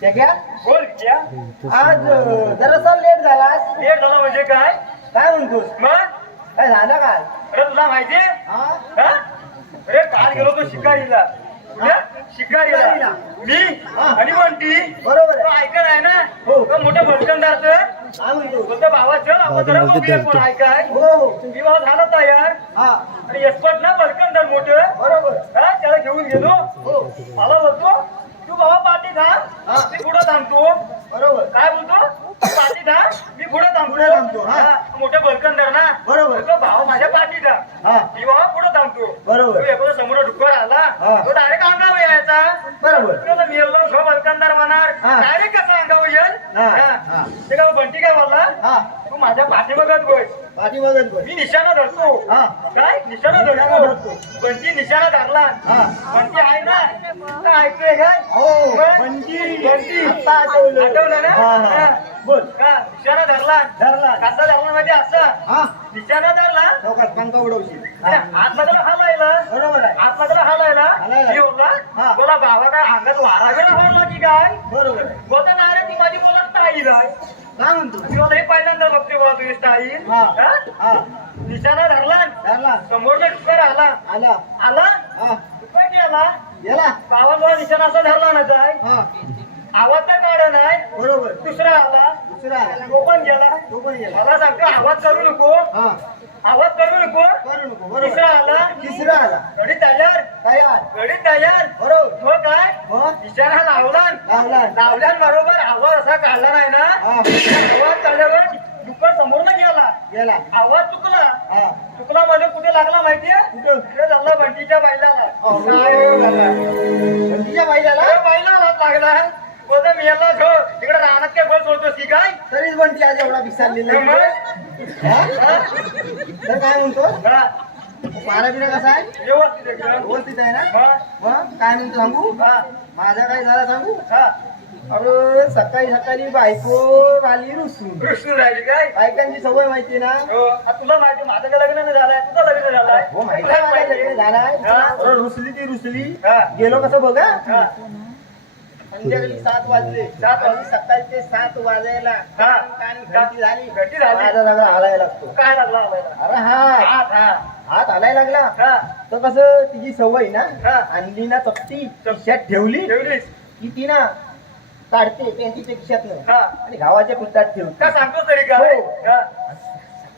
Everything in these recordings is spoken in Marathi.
ते क्या बोल क्या आज जरासा लेट झालास. लेट झाला म्हणजे काय काय म्हणतोस? मग काय झालं काय? अरे तुला माहितीये हा हा? अरे काल गेलो तो शिकारीला कुठे? शिकारीला शिकारीला. मी हा. आणि म्हणती बरोबर तो आहे. ऐकत आहे ना हो. तो मोठं भटकंदारचं काय म्हणतो? बोलतो बाबा चल आपण जरा बघूया कोण ऐकाय हो हो विवाह झाला तयार हा आणि एक्सपर्ट ना भटकंदार मोठं बरोबर. हा त्याला घेऊन गेलो हो मला बोलतो तू बाबा पाठी हा. थांब मी पुढं थांबतो बरोबर काय बोलतो तू पाठी थांब मी पुढे पुढे थांबतो, हा. मोठे भटकंदार ना बरोबर. बोलतो, भाऊ माझ्या पाठी थांब हा मी बाबा पुढे थांबतो बरोबर. तू एखादा समोर डुक्कर आला हा. तो डायरेक्ट अंगावर यायचा बरोबर. तुला मिळलो सो भटकंदार म्हणणार हा. डायरेक्ट कसं अंगावर येईल हा. हा. हा. ते काय बंटी काय बोलला हा तू माझ्या पाठीमागत बस पाठी बघत बघ. मी निशाणा धरतो हा काय निशाणा निशाणा धरतो धरतो. बंटी निशाणा धरला हा. बंटी आहे ना काय ऐकतोय काय हो मग? बंटी बंटी. आता आठवलं. आठवलं ना? हा हा हा. बोल. का निशाणा धरला धरला. कसा धरला म्हणजे असा हा निशाणा धरला चौकात पंखा उडवशील. हा. हात लागला हालायला बरोबर आहे. हात लागला हालायला हालायला. मी बोलला हा. बोला बाबा काय अंगात वारा गेला मारला की काय बरोबर आहे. बोलता नाही रे ती माझी बोला स्टाईल आहे काय म्हणतो? मी बोलला हे पहिल्यांदा बघते बोला तुझी स्टाईल हा हा निशाणा धरला धरला समोरचा डुक्कर आला आला आला हा डुक्कर गेला गेला बाबा बोला निशाणा असा धरला ना जाय हा आवाज तर काढा नाही बरोबर. दुसरा आला दुसरा आला. तो पण गेला तो पण गेला. मला सांगतो आवाज करू नको हा आवाज करू नको करू नको. तिसरा बरोबर. आला तिसरा आला. गडी तयार तयार. गडी तयार बरोबर. मग काय मग इशारा लावला लावला. लावल्याबरोबर आवाज असा काढला नाही ना हा आवाज काढल्यावर डुक्कर समोर गेला गेला. आवाज चुकला हा चुकला म्हणजे कुठे लागला माहितीये कुठं? कुठे झाला बंटीच्या बैलाला अहो, काय लागला? बंटीच्या बाईला अरे बैला हात लागला बोलतो मी याला झो तिकडे रानात काय बोल सोडतोस की काय तरीच बंटी आज एवढा विसरलेला मग? हा? हा? तर काय म्हणतो? हा. पारा बिरा कसा आहे? व्यवस्थित एकदम. व्यवस्थित आहे ना? हा. मग काय म्हणतो सांगू? हा. माझा काय झाला सांगू? हा. अरे सकाळी सकाळी बायको आली रुसून. कृष्ण राहिली काय बायकांची सवय माहिती ना? हो. आता तुला माहिती माझं काय लग्न नाही झालंय तुझं लग्न झालंय हो माहिती आहे मला लग्न झालाय. हा. अरे रुसली ती रुसली. हा. गेलो कसं बघा. हा. संध्याकाळी 7 वाजले. 7 वाजले. सकाळचे 7 वाजायला हा. घंटी झाली. घंटी झाली. माझा जागा हालायला लागतो. काय लागला आम्हाला? अरे हा हात, हा. हात हालायला लागला. हा. तर कसं तिची सवय ना हा. आणली ना चपटी खिशात ठेवली ठेवलीस की ती ना काढते पॅन्टीच्या खिशातनं हा. आणि गावाच्या पिठात ठेवते. का सांगतो तरी काय हो. हा.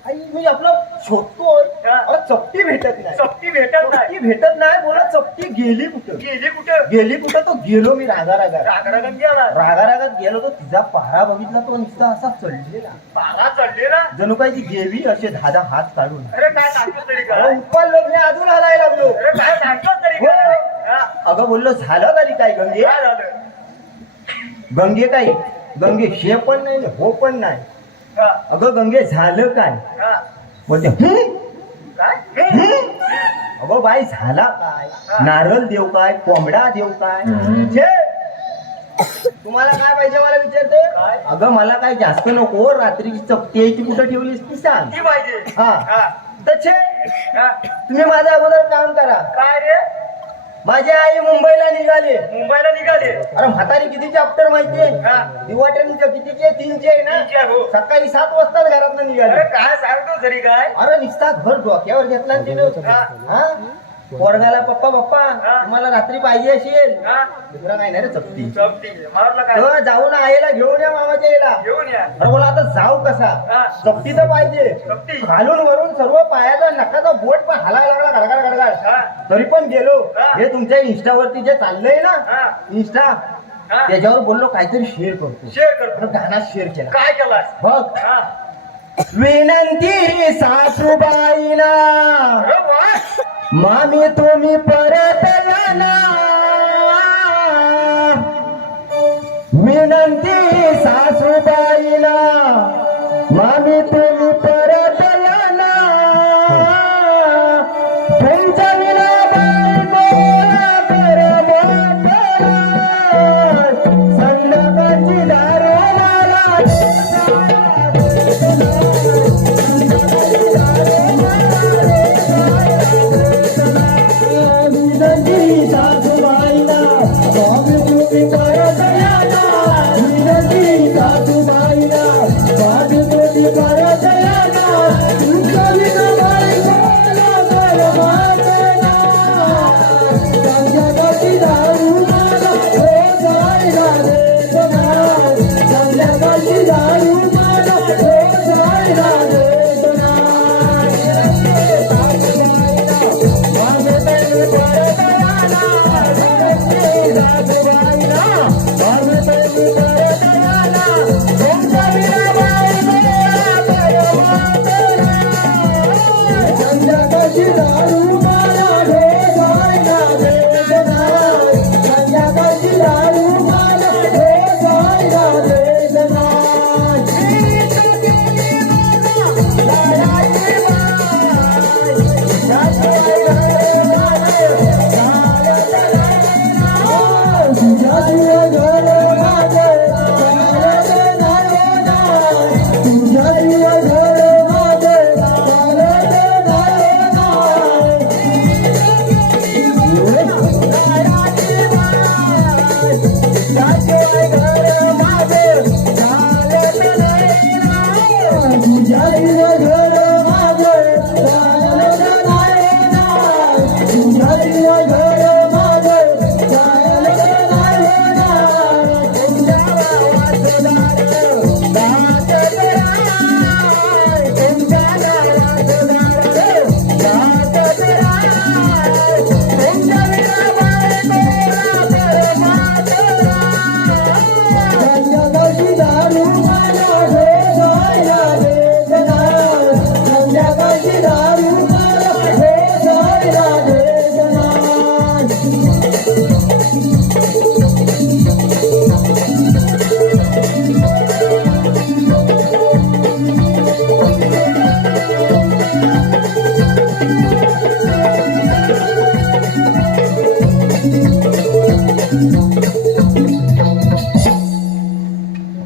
आई मी आपलं शोधतोय. हा. अरे चपटी भेटत नाही. सक्ती भेटत चपटी नाही भेटत नाही. बोला चपटी गेली कुठं? गेली कुठं गेली कुठं? तो गेलो मी रागा रागरागन गेला रागात गेलो. तो तिचा पहारा बघितला. तो नुसता असा चढलेला पारा चढलेला जणू काही ती गेली असे धादा हात काढून. अरे काय सांगतो तरी अरे काय उपरलो मी अजून हालायला लागलो. अरे काय सांगतो तरी काय हा. अगं बोललो झालं तरी काय गंगे? काय झालं गंगे काय? गंगे हे पण नाही हो पण नाही. हा. अगं गंगे झालं काय? हा. बोलते काय अगं बाई झाला काय? नारळ देव काय? कोंबडा देव काय? छे! तुम्हाला काय पाहिजे मला विचारते? काय? अगं मला काय जास्त नको. रात्रीची चपटी आहे ती कुठं ठेवलीस ती सांग. ती पाहिजे हा. हा. तर छे हा. तुम्ही माझ्या अगोदर काम करा. काय रे माझी आई मुंबईला निघाली. मुंबईला निघाले अरे म्हातारी किती चॅप्टर माहितीये? हा. दिवाट्यांचं कितीचे? 3चे आहे ना? तीनचे, हो. सकाळी 7 वाजता घरातनं निघाले. अरे काय सांगतो तरी काय अरे निस्ता घर डोक्यावर घेतला आणि तिने. हा. हा पोरगाला पप्पा हा. तुम्हाला रात्री पाहिजे असेल. हा. दुसरा काय नाही रे चपटी. चपटी मला वाटलं काय तेव्हा जाऊन आईला घेऊन या मामाच्या याला. घेऊन या अरे बोला आता जाऊ कसा? हा. चपटी तर पाहिजे. चपटी. खालून वरून सर्व पायाचा नकाचा बोट पण हलायला लागला गडगड गडगड. हा. तरी पण गेलो. हा. हे तुमच्या इंस्टावरती जे चाललंय ना हा. इंस्टा हा. त्याच्यावर बोललो काहीतरी शेअर करतो. शेअर करतो तर गाणं शेअर केला. काय केलास बघ हा. विनंती सासूबाईला अरे वा. मामी तुम्ही परत या ना. विनंती सासूबाईला मामी तुम्ही परत या ना. तुमच्या विना बायकोला करमत नाही. संध्याकाळची दारू मला विनंती सासूबाईला मामी तुम्ही परत या ना.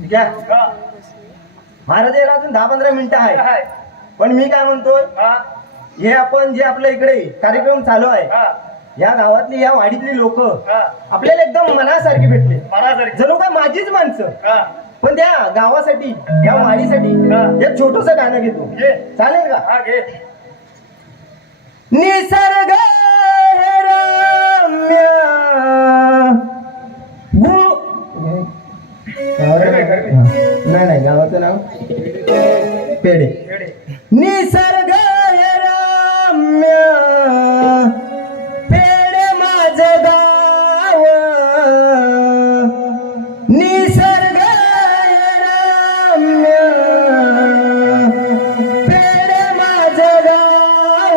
ठीक आहे महाराज याला अजून 10-15 मिनिटं आहे. पण मी काय म्हणतोय हे आपण जे आपल्या इकडे कार्यक्रम चालू आहे या गावातली या वाडीतली लोक आपल्याला एकदम मनासारखी भेटले. जणू काय माझीच माणसं. पण त्या गावासाठी या वाडीसाठी एक छोटस गाणं घेतो. चालेल का? निसर्ग रम्य नाही गावाचं नाव पेढे. निसर्ग रम्य पेढे माझं गाव. निसर्ग रम्य पेढे माझं गाव.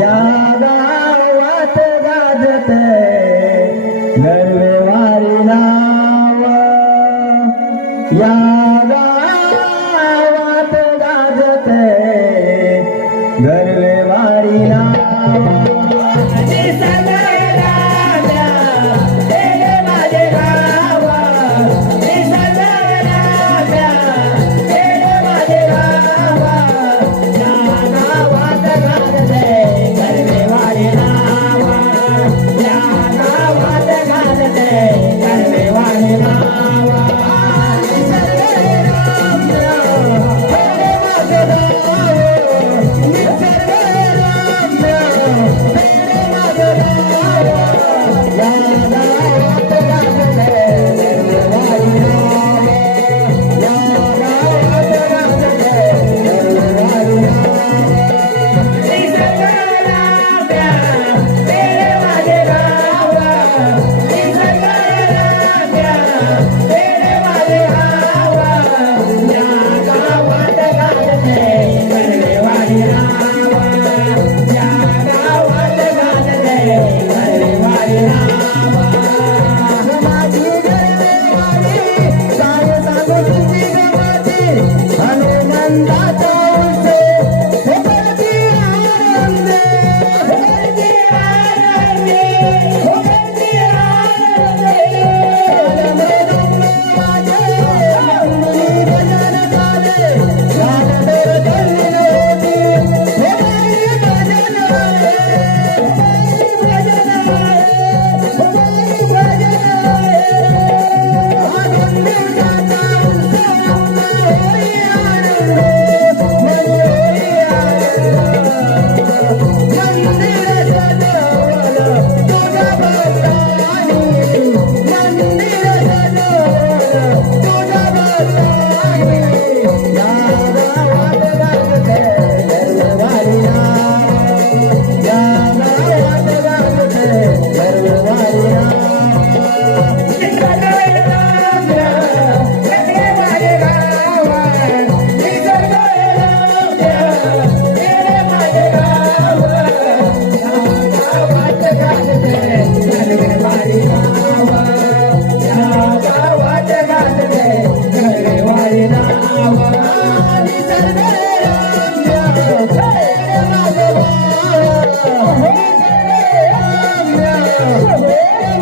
या गावात गाजते गर्वेवारी नाव. या गावात गाजते गर्वेवारी नाव. निसर्ग रम्य पेढे माझे गाव. निसर्ग रम्य पेढे माझे गाव. या गावात गाजते गर्वेवारी नाव. या गावात गाजते गर्वेवारी नाव.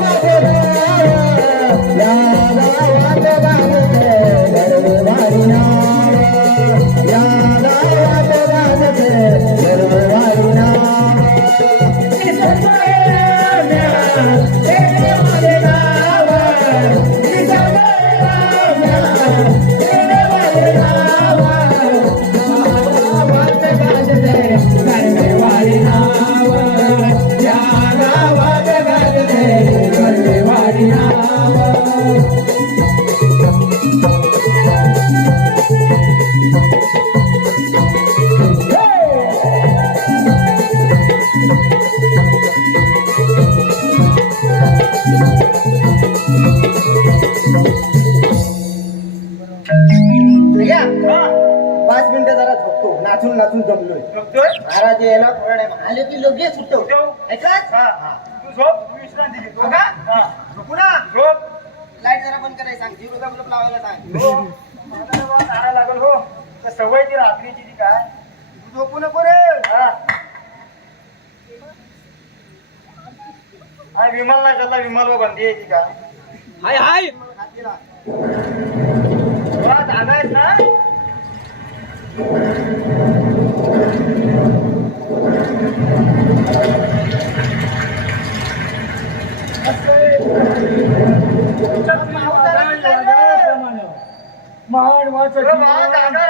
माझे जमलोय. झोपतोय महाराज यायला थोडा टाइम आले की लगेच सुटतो. ऐकलास? तू झोप तू विश्रांती घे हो का? झोपू ना. झोप लाईट जरा बंद करायला सांग. जीव बल्ब लावायला सांग. हो मला बाबा नारा लागल हो तर सवय ती रात्रीची ती काय तू झोपू नको रे. विमान नाही चालला विमान बंदी आहे ती काय हाय हाय तुला जागा आहेत ना तुला मला जागा ना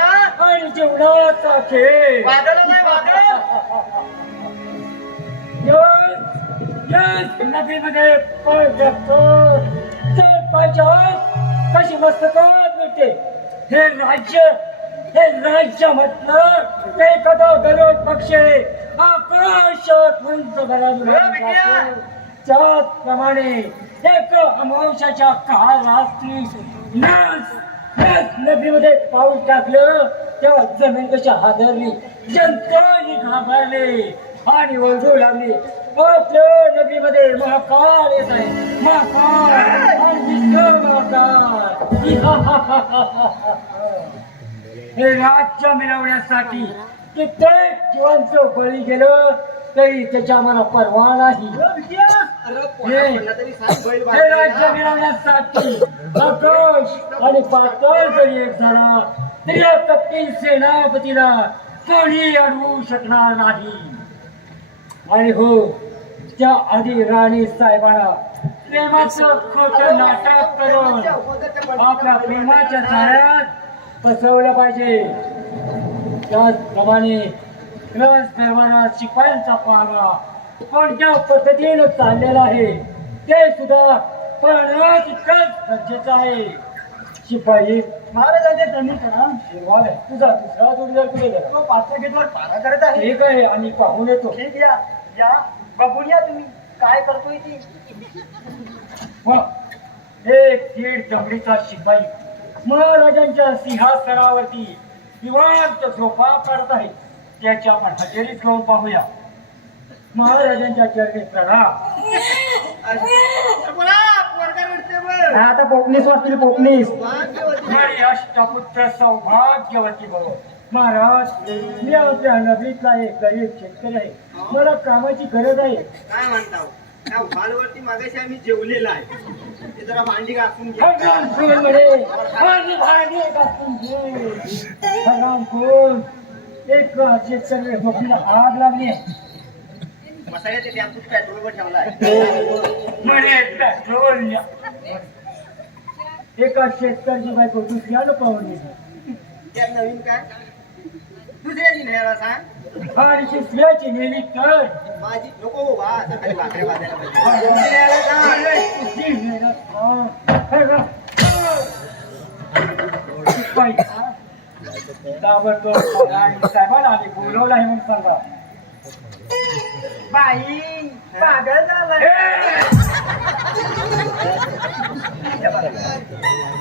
आणि जेवणाचा खेळ वादळ नाही वादळ नदीमध्ये पाय टाकतो तर पायच्या कशी मस्तक मिळते. हे राज्य म्हटलं ते कदा गरुड पक्षी आकाशात उंच भरायला त्याचप्रमाणे एक अमावस्याच्या काळ रात्री नदीमध्ये पाऊल टाकलं तेव्हा जमीन कशी हादरली, जनताही घाबरली आणि ओरडू लागली. आपल्या नदीमध्ये महाकाल येत आहे, महाकाल आणि विष्णू महाकाल. हे राज्य मिळवण्यासाठी कित्येक जीवांचं बळी गेलं तरी त्याच्या मला परवा नाही. हे राज्य मिळवण्यासाठी आकाश आणि पाताळ जरी एक झाला तरी या कप्तीन सेनापतीला कोणी अडवू शकणार नाही. आणि हो त्या आधी राणी साहेबांना प्रेमाचं खोटं नाटक करून आपल्या प्रेमाच्या जाळ्यात फसवलं पाहिजे. त्याचप्रमाणे धर्माना शिपायांचा पारा कोणत्या पद्धतीनं चाललेला आहे ते सुद्धा पाहणं तितकंच गरजेचं आहे. शिपाई महाराजांच्या त्यांनी करा शिरवाल आहे तुझा दुसरा जोडीदार कुठे गेला? तो पाचगेटवर पारा करत आहे ठीक आहे आम्ही पाहून येतो. ठीक या या बघून या तुम्ही काय करतोय ती एक दीड दगडीचा शिपाई महाराजांच्या सिंहासनावरती निवांत झोपा काढत आहे. त्याची आपण हजेरीत घेऊन पाहूया. महाराजांच्या चरणी प्रणाम. आता पोपनीस वाचतील पोपनीस. माझी अष्टपुत्र सौभाग्यवती बरो. महाराज मी आपल्या नगरीतला एक गरीब शेतकरी आहे. मला कामाची गरज आहे. काय म्हणता हो? त्या वालवरती मागाशी आम्ही जेवलेला आहे. ते जरा भांडी घासून घे. भगवान कोण म्हणे? भांडी घासून घे. भगवान कोण? एक शेतकरी नोकरीला आग लागली आहे. मसाल्याच्या टॅम्पूत पेट्रोलवर ठेवलाय. म्हणे पेट्रोल एका शेतकऱ्याची बायको दुसऱ्यानं पाहून येते. त्यात नवीन काय? दुसऱ्याची न्यायला सांग. आणि तिसऱ्याची नेली तर माझी नको वा सकाळी भाकऱ्या भाजायला पाहिजे. दुसरी न्यायला सांग. ताबडतोब साहेबांना आधी बोलवलं आहे म्हणून सांगा. बाई पागल झालाय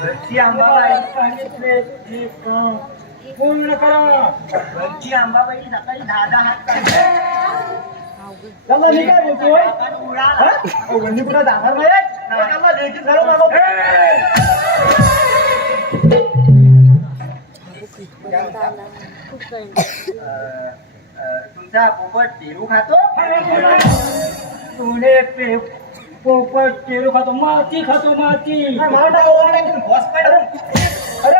घरची आंबाबाई सांगितले ते काम पूर्ण करा. घरची आंबाबाई सकाळी 10 हात त्याला मी काय बोलतोय? वंडी पुन्हा जाणार नाही लेखी झालं बाबा तुमचा पोपट पेरू खातो? सोने पे पोपट पेरू खातो, माती खातो, माती. अरे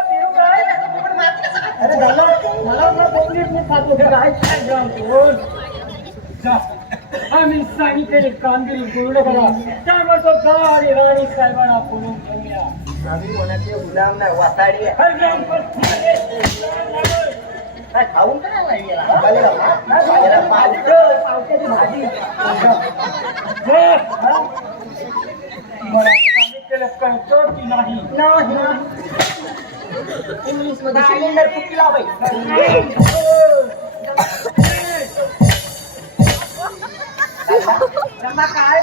पेरू काय? पोपट माती कसं खातो? अरे झालं मला पोपलीत मी खातो. काय काय जाऊ आम्ही सांगितलेली कामगिरी पूर्ण करा. त्यामुळे गाडी राणी साहेबांना बोलून घेऊया. आम्ही कोणाचे गुलाम नाही, वाताडी आहे. काय खाऊन काय नाही गेला? याला पावट्याची भाजी. मला सांगितलेलं कळतो की नाही? इंग्लिश मध्ये सिलेंडर कुठली लावायची? काय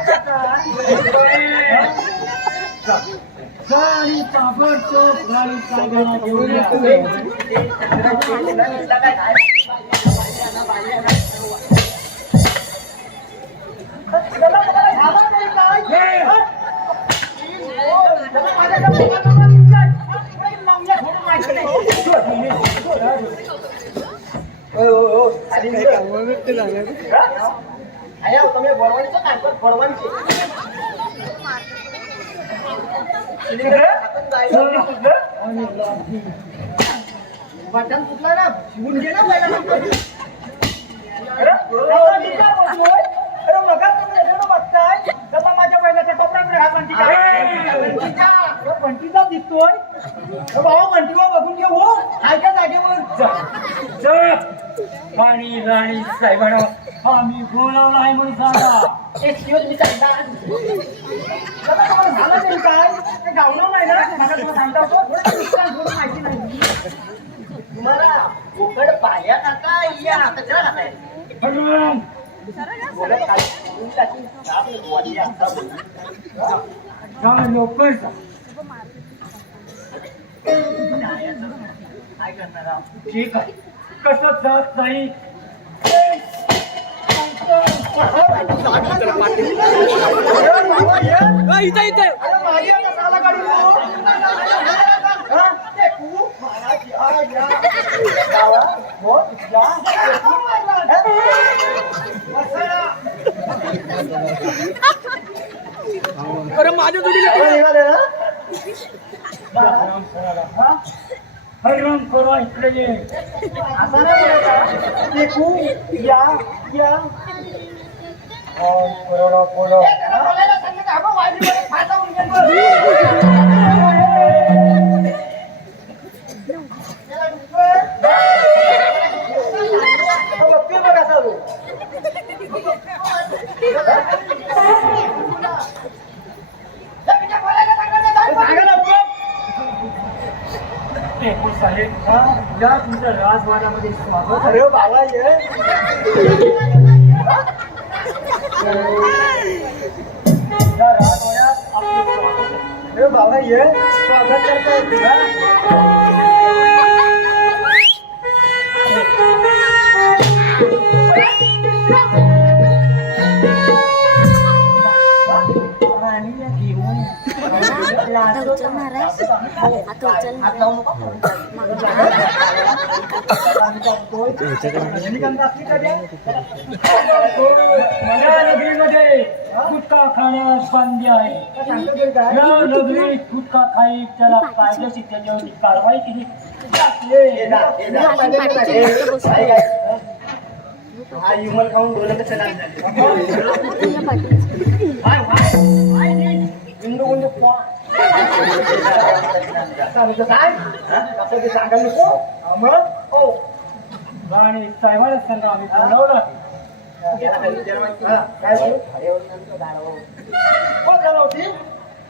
गाडी ताबडतोब राणी साहेबांना घेऊन या. તમે બોલવાની છો કાંઈ બોલવાની છે बटन कुठला ना शिवून घे ना पहिला अरे मग तुम्ही एवढं बघताय जसा माझ्या पहिल्याच्या टोपऱ्याकडे हात घंटीचा दिसतोय भाऊ घंटीवा बघून घे हो आयच्या जागेवर पाणी राणी साहेबांना आम्ही बोलावला आहे म्हणून सांगा एक्सक्यूज मी झालं तरी काय ते गावलं नाही ना तुम्हाला सांगता थोडं माहिती नाही तुम्हाला उकड पाया नका या कचरा खाताय लवकर काय करणार ठीक आहे कसं जात नाही अरे माझ्या जोडीला हरिराम करा इकडे ये असं नाही बोलायचं. देखू या या बोला बोलायला सांगितलं का? अगं, वाजवीमध्ये फासा होऊन गेला. त्याला डुक्कर. तो बघतोय बघ असा तो. बोलायला सांगितलं नाही, सांगा लवकर. साहेब या तुमच्या राजवाड्यामध्ये स्वागत अरे बाबा ये या राजवाड्यात आपलं स्वागत आहे. अरे बाबा ये स्वागत करतोय तुला. आता उचलणार आहे आता उचलणार या नगरीमध्ये गुटखा खाण्यास बंदी आहे या नगरीत गुटखा खाई त्याला कायदेशीर त्याच्यावरती कारवाई केली जाते. हा युमल खाऊन बोलत चला इंदू गुंड सांगायला नको मग हो आणि साहेबाला सांगा आम्ही बोलवलं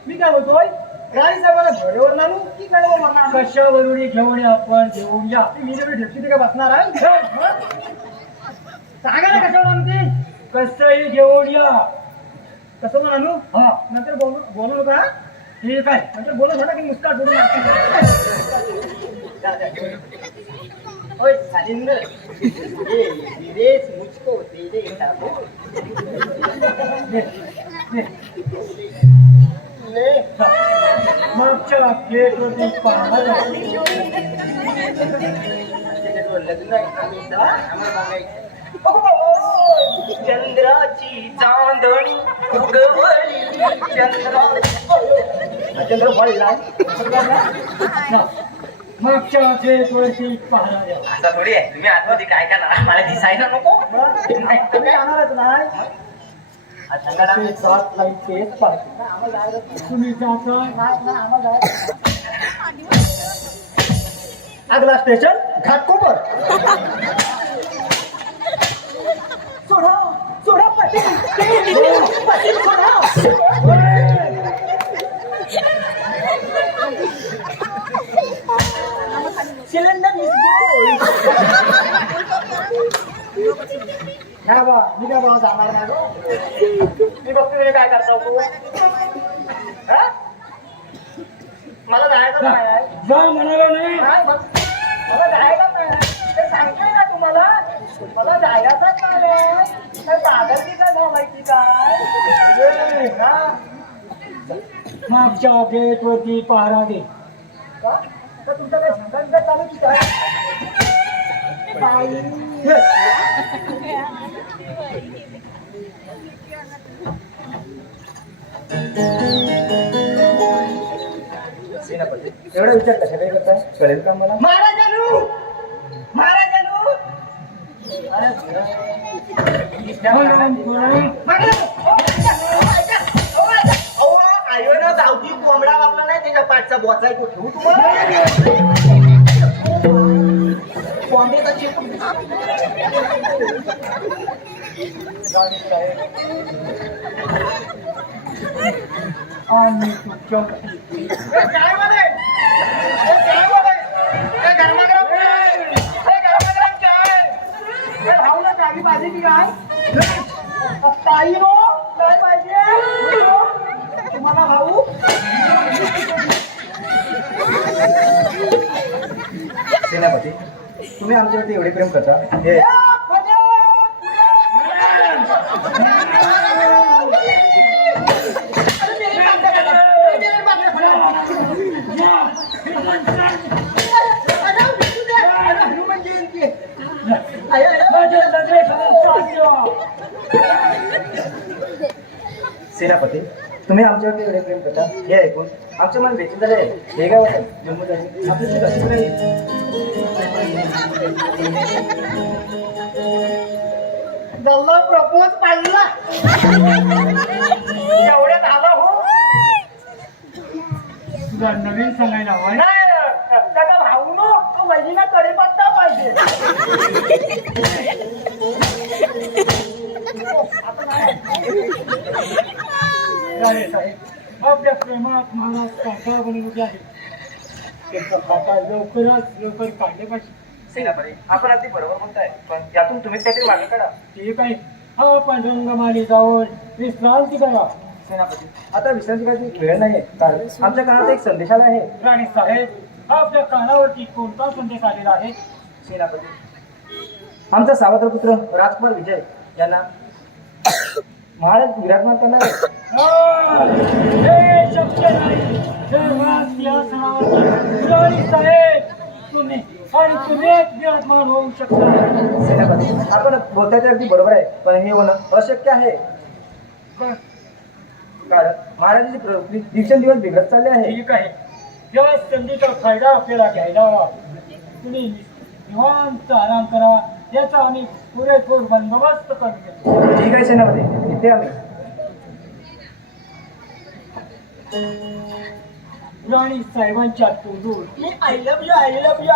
मी काय बोलतोय गाडी साहेबाला घरावर नाणू की काय कशावरून घेऊन आपण घेऊन या मी जेवढी ढेपची काय बसणार आहे सांगा ना कशावर आणू ती कसंही घेऊन या कसं म्हणून आणू हा नंतर बोलू नका ठीक आहे नंतर बोलत होता की मुस्काट बोलून ओय सालिंदर ये विदेश मुझको दे दे ले मागच्या गेटवरती पाहणार लग्न आहे आम्ही चंद्राची चांदणी उगवली चंद्र पडला मागच्या गेटवरती पाहणार असं थोडी आहे तुम्ही आतमध्ये काय करणार मला दिसायला नको तुम्ही आणणारच नाही तुम्ही जाता अगला स्टेशन घाटकोपर सोडा सोडा पाटील पाटील सोडा सिलेंडर काय बा मी काय बा जाणार नाही गो. मी बघतो तुम्ही काय करता तू हा? मला जायचं नाही आहे. जा म्हणाला नाही नाही बघ. मला जायचं नाही ते सांगतोय ना तुम्हाला मला जायचंच नाही काय पागल की काय झालाय की काय हा मागच्या गेट वरती पहारा दे. का? आता तुमचं काय सांगायचं काय चालू की काय? सेनापती एवढा विचार कशाकडे करताय कळेल का मला? महाराजांनो महाराजांनो आयो ना गावठी कोंबडा वापरला नाही त्याच्या पाठचा बोचाय तो ठेवू तुम्हाला कोंबड्याचा चेप आणि तुमच्या काय म्हणे काय म्हणे हे गरमागरम काय हे गरमागरम काय हे भाऊ ना गावी भाजी की काय ताई नो काय पाहिजे तुम्हाला भाऊ सेनापती तुम्ही आमच्यावरती एवढे प्रेम करता हे हनुमान जयंती सेनापती तुम्ही आमच्यावरती एवढे प्रेम करता हे ऐकून आमच्या मन बेचून झाले हे काय वाटत जम्मू जाईल आपली ती कशी राहील गल्ला प्रपोज पाडला एवढ्यात आला हो तुला नवीन सांगायला हवं ना. नाही त्याचा भाऊ नो तो वहिनीला कढीपत्ता पाहिजे राणे साहेब आपल्या प्रेमात मला काका बनवले आहे. त्यांचा काका लवकरात लवकर काढले पाहिजे. सेनापती आपण अगदी बरोबर म्हणताय पण यातून तुम्हीच काहीतरी मागे काढा ठीक आहे. आपण रंगमाली जाऊन विश्रांती करा. सेनापती आता विश्रांती करायची वेळ नाही कारण आमच्या कानात एक संदेश आला आहे राणे साहेब आपल्या कानावरती कोणता संदेश आलेला आहे? सेनापती आमचा सावत्र पुत्र राजकुमार विजय यांना महाराज विराजमान करणार आहे. हे शक्य नाही. सर्वात सिंहासनावरती राणी साहेब तुम्ही आणि तुम्हीच विराजमान होऊ शकता. सेनापती आपण बोलताय ते अगदी बरोबर आहे पण हे होणं अशक्य आहे कारण महाराजांची प्रवृत्ती दिवसेंदिवस बिघडत चालली आहे. ठीक आहे. या संधीचा फायदा आपल्याला घ्यायला हवा. तुम्ही निवांत आराम करा याचा आम्ही पुरेपूर बंदोबस्त करून घेतो. ठीक आहे सेनापती इथे आम्ही राणी साहेबांच्या तोडून मी I love you I love you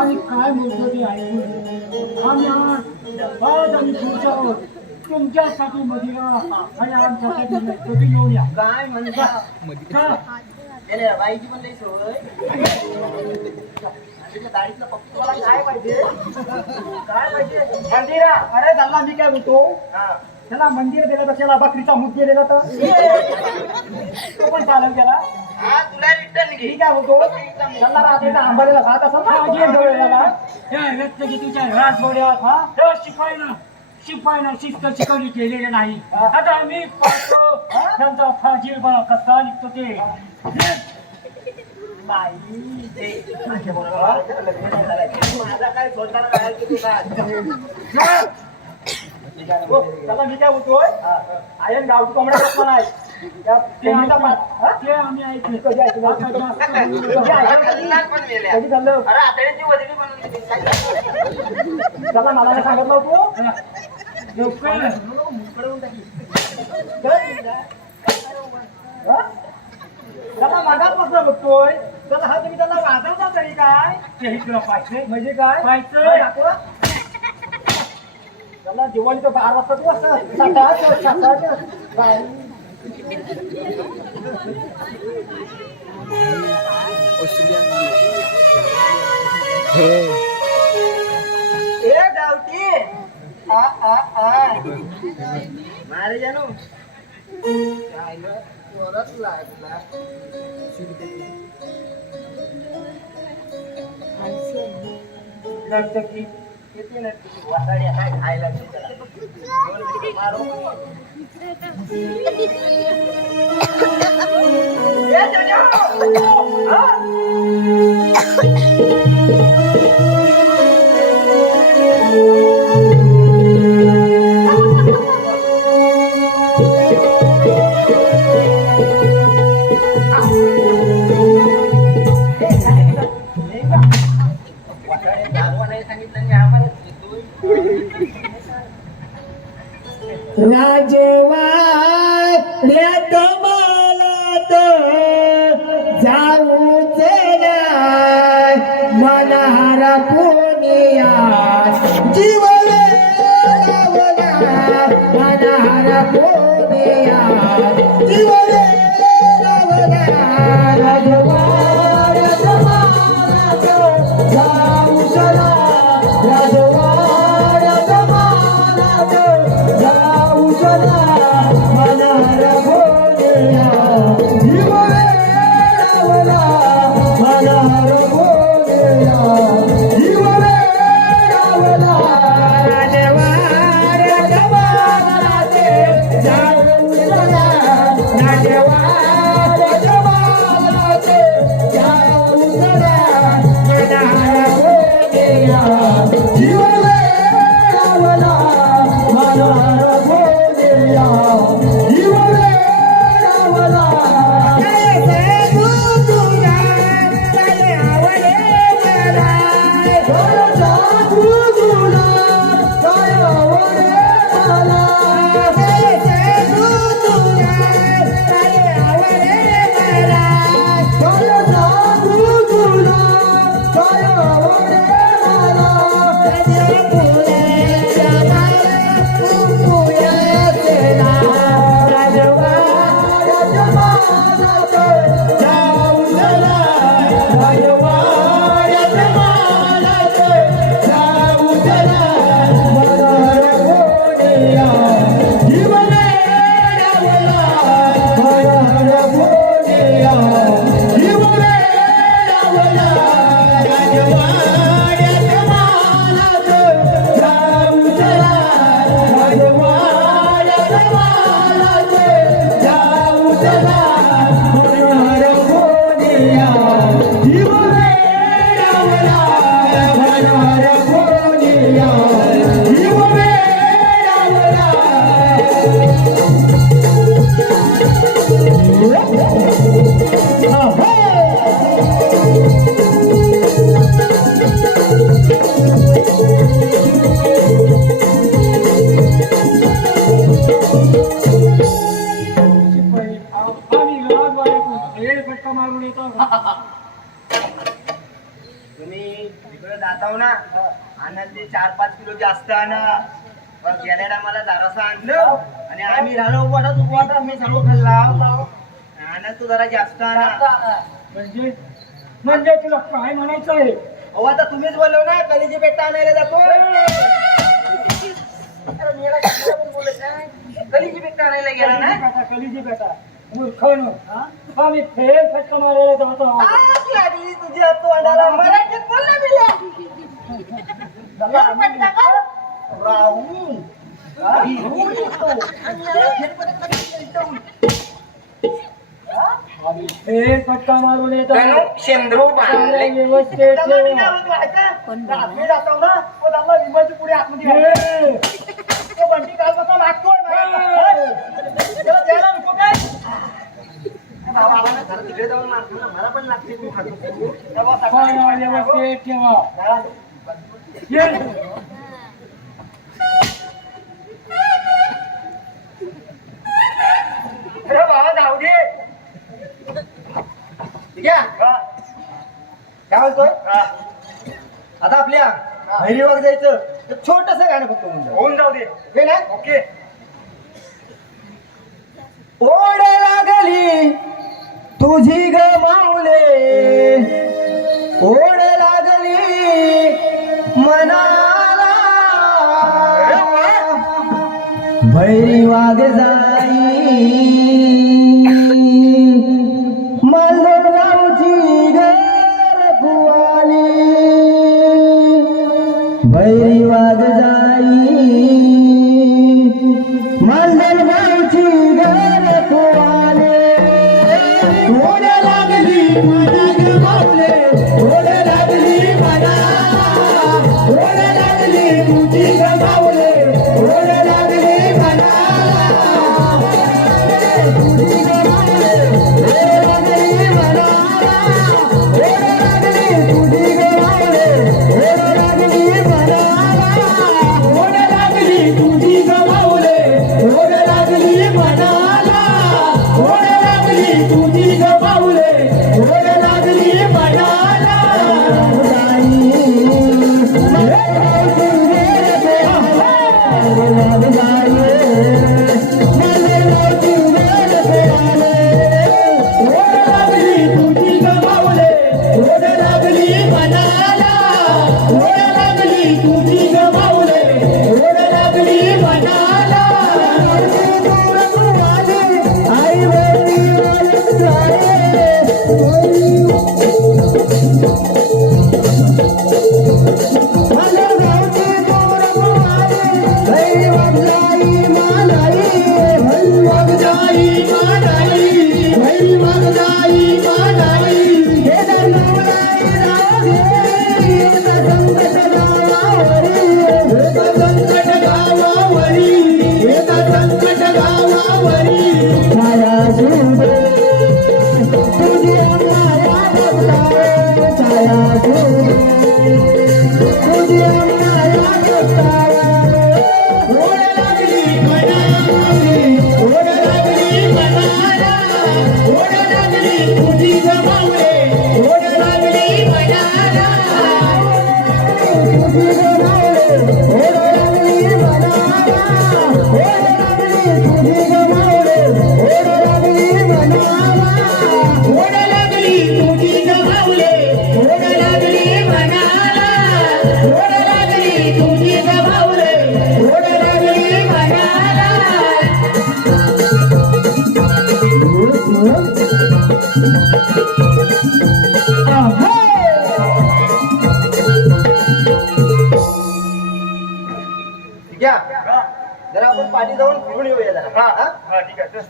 आणि काय म्हणतो ते ऐकून आम्ही आज आम्ही पुढच्या आहोत. तुमच्यासाठी मदिरा आणि आमच्यासाठी नक्की घेऊन या. काय म्हणता का? बाईची पण लई सोय दाढीतलं पप्पाला काय पाहिजे काय पाहिजे मंदिरा अरे झाला मी काय म्हणतो त्याला मंदिर दिलं तर त्याला बकरीचा मुख दिलेला तर तो पण चालेल त्याला तुला रिटर्न घे काय म्हणतो त्याला रात्रीचा आंबालेला खात असेल ना या रत्नगिरीच्या राजवाड्यात त्या शिपाईनं शिस्त शिकवली केलेली नाही. आता आम्ही पाहतो त्यांचा फाजीलपणा कसा निघतो ते. माझा काय सोडताना राहायला की तू काय त्याला मी काय बोलतोय आयन गावठी कोंबड्या पण आहे ते आम्ही ऐकलं. कधी झालं त्याला मला नाही सांगितलं तू त्याला मागात बसला बघतोय चला हा तुम्ही त्याला वाजवता तरी काय तेही तुला पाहिजे म्हणजे काय पाहिजे. दाखवा. त्याला दिवाळी तर 12 वाजता तू असं सात ए गावठी मारे जानो वरच लागला नर्तकी किती नक्की वासाडी हाय खायला मारो ए जानो राजवाड्यात मला जाऊचे नाही मनारा पुनिया जीव लावला मनारा पुनिया जीव लावला राजवाड्यात मला जाऊचे नाही राजवाड्यात मला जाऊचे नाही मनारा पुनिया जीव लावला मनारा पुनिया जीव लावला राजवाड्यात मला जाऊचे नाही राजवाड्यात मला जाऊचे नाही मनारा पुनिया जीव लावला मनारा पुनिया जीव लावला तुम्ही तिकडे जाताव ना आनंदी 4-5 किलो जास्त आणा मग गेल्या टायमाला जरासं आणलं आणि आम्ही राहिलो वाटत मी सर्व खाल्ला आणा तू जरा जास्त आणा म्हणजे म्हणजे तुला काय म्हणायचं आहे अहो आता तुम्हीच बोलव ना कलेजी पेट्टा आणायला जातो अरे मी याला कशाला पण बोलत नाही कलेजी पेट्टा आणायला गेला ना कलीजी बेटा मूर्खानो आम्ही फेर फटका मारायला जातो आहोत. आग लागली तुझ्या तोंडाला मराठीत बोल ना बिल्या राहून आम्ही फेर फटका मारून येतो शेंद्रू बांधले व्यवस्थित कोण मी जातो ना तो त्यांना विमानची पुढे आतमध्ये तो बंटी काल कसा लागतोय त्याला द्यायला नको काय तिकडे जाऊन मारतो ना मला पण लागते तू खातो तेव्हा सकाळी व्यवस्थित ठेवा ये. अरे बाबा जाऊ दे घ्या काय बोलतोय आता आपल्या भैरीवाग जायचं तर छोटस गाणं फक्त होऊन जाऊ दे ओके ना ओके ओढ लागली तुझी ग माऊले ओढ लागली मनाला भैरी वाग जाई मालगावची घर फुवाली भैरी वाग जाई मालगावची घर फुवाली ओढ लागली मना ग माऊले ओढ लागली मना ओढ लागली तुझी ग माऊले ओढ लागली मना तुझी ग माऊले ओढ लागली मना ओढ लागली तुझी ग माऊले ओढ लागली मना ओढ लागली तुझी ग माऊले ओढ लागली मनाला ओढ लागली तुझी ग माऊले ओढ लागली मनाला घ्या जरा आपण पाठी जाऊन फिरून येऊया जरा हा ठीक आहे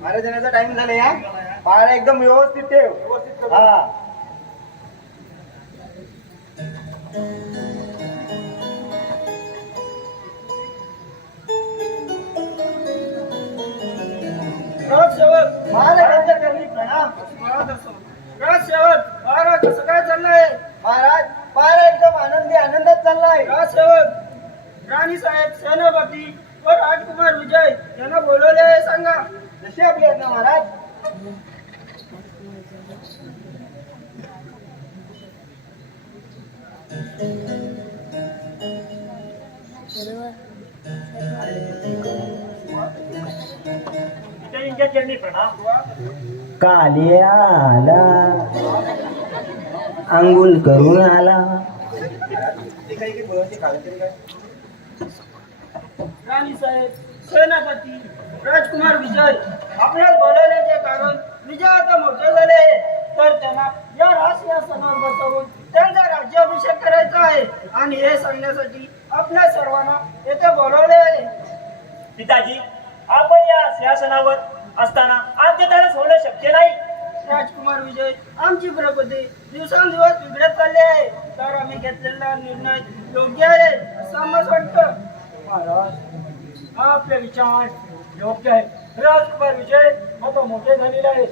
महाराज येण्याचा टाइम झाला या पारा एकदम व्यवस्थित ठेव हा महाराजांच्या चरणी प्रणाम महाराज कसं काय चाललंय महाराज पारा एकदम आनंदी आनंदात चाललाय राणी साहेब सेनापती व राजकुमार विजय यांना बोलवले आहे सांगा. जशी आपली आज्ञा महाराज. कालिया आला अंघोळ करून आला. राणी साहेब, सेनापती राजकुमार विजय आपल्याला बोलवण्याचे कारण विजय आता मोठे झाले तर त्यांना या राजसिंहासनावर बसवून त्यांचा राज्याभिषेक करायचा आहे आणि हे सांगण्यासाठी आपल्या सर्वांना येथे बोलवले आहे. पिताजी, आपण या सिंहासनावर असताना आद्यताला होणं शक्य नाही. राजकुमार विजय, आमची प्रगती दिवसांदिवस बिघडत चालली आहे तर आम्ही घेतलेला निर्णय योग्य आहे असं आम्हाला वाटतं. महाराज, आपले विचार योग्य आहे. राजकुमार विजय आता मोठे झालेले आहेत.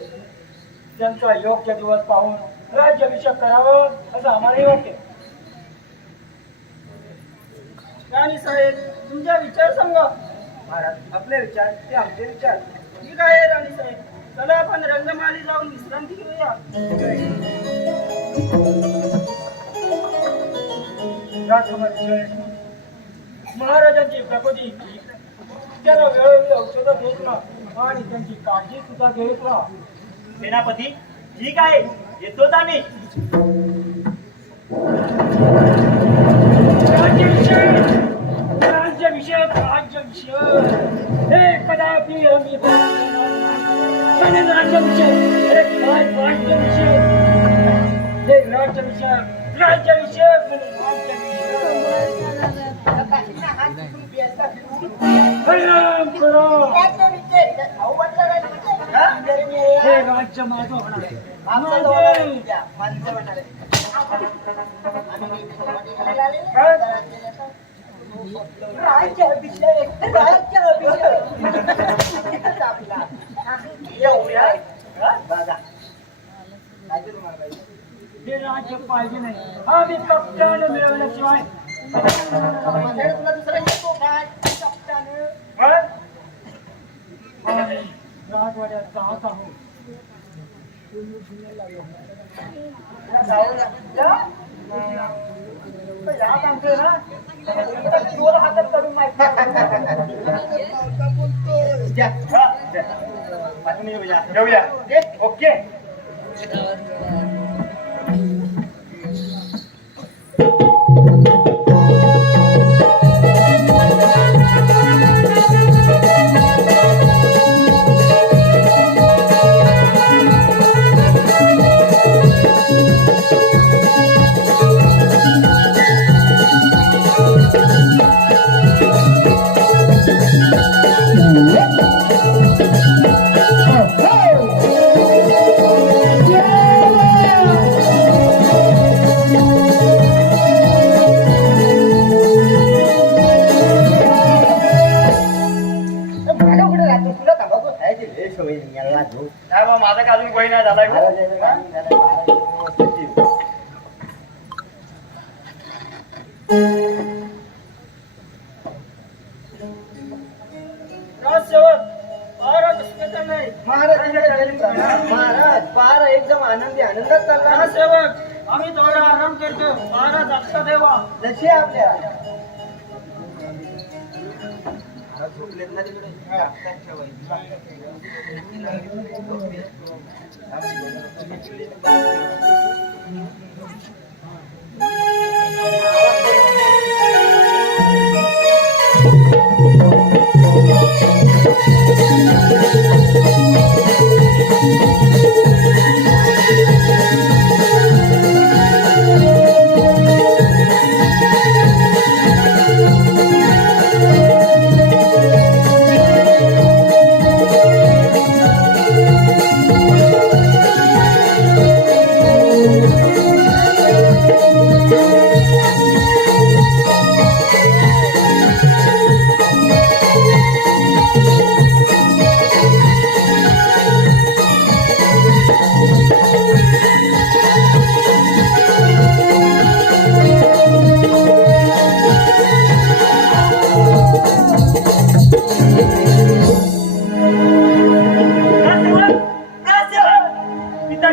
त्यांचा योग्य दिवस पाहून राज्याभिषेक करावं असं आम्हालाही वाटते. राणी साहेब, तुमचा विचार सांगा. महाराज, आपले विचार ते आमचे विचार. ठीक आहे राणी साहेब, चला आपण रंगमाली जाऊन विश्रांती घेऊया. राजकुमार विजय, महाराजांची प्रकृती त्याला वेळोवेळी औषधं घेत ना आणि त्यांची काळजी सुद्धा घेत ना. सेनापती, ठीक आहे, येतोच आम्ही. राज्याभिषेक, राज्याभिषेक, राज्याभिषेक हे कदापि आम्ही राज्याभिषेक. अरे काय राज्याभिषेक, हे राज्याभिषेक, राज्याभिषेक परिणाम करो. हे राज्य माझं होणार आहे. हे राज्य पाहिजे नाही. आम्ही कप्तान मिळवल्याशिवाय राजवाड्यात जात आहोत. येऊया. ओके. माझा का अजून वय नाही झालाय. राजसेवक, महाराज कसं नाही. महाराज पार एकदम आनंदी आनंदात चालला. राजसेवक, आम्ही थोडा आराम करतो. महाराज आत्ता देवा. जशी आपल्या झोपलेत ना तिकडे.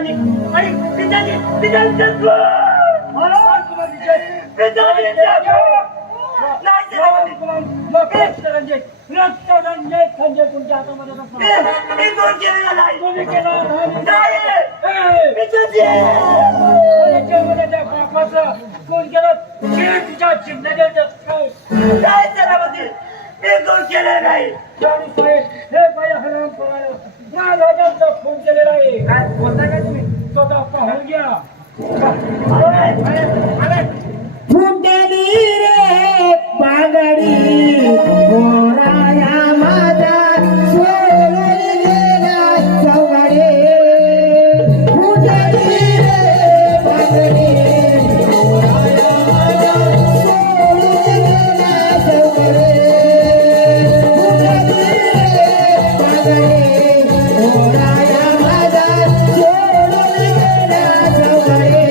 पिताजी आणि पिताजी पिताजीचं खून. महाराज तुला विजय. पिताजीचं खून. नाही सेनापती. रक्तरंजय खंजर तुमच्या हातामध्ये नसणार. मी खून केलेला नाही. तुम्ही केला नाही. नाही. पिताजी. अरे जन्मला त्या बापाचं कोण केलं ते तिच्या जिंदगीचं काय? नाही सेनापती. मी खून केलेला नाही. राणी साहेब, हे बाई हराम करायला या राजाचा फोन केलेला आहे. काय बोलताय काय तुम्ही? स्वतः पाहून घ्या. फुटली रे पागडी गोराया माझा सोडून गेला सवडे. फुटली रे पागडी गोराया माझा सोडून गेला सवडे. फुटली रे पागडी गोराया माझा सोडून गेला सवडे.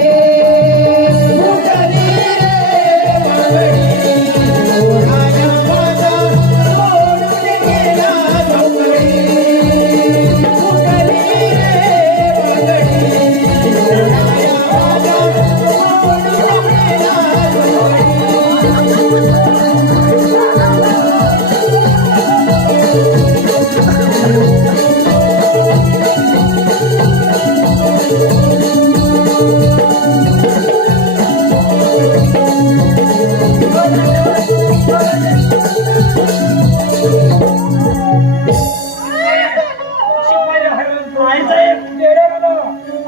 शिपाई हरवून आई साहेब. वेडा गेला.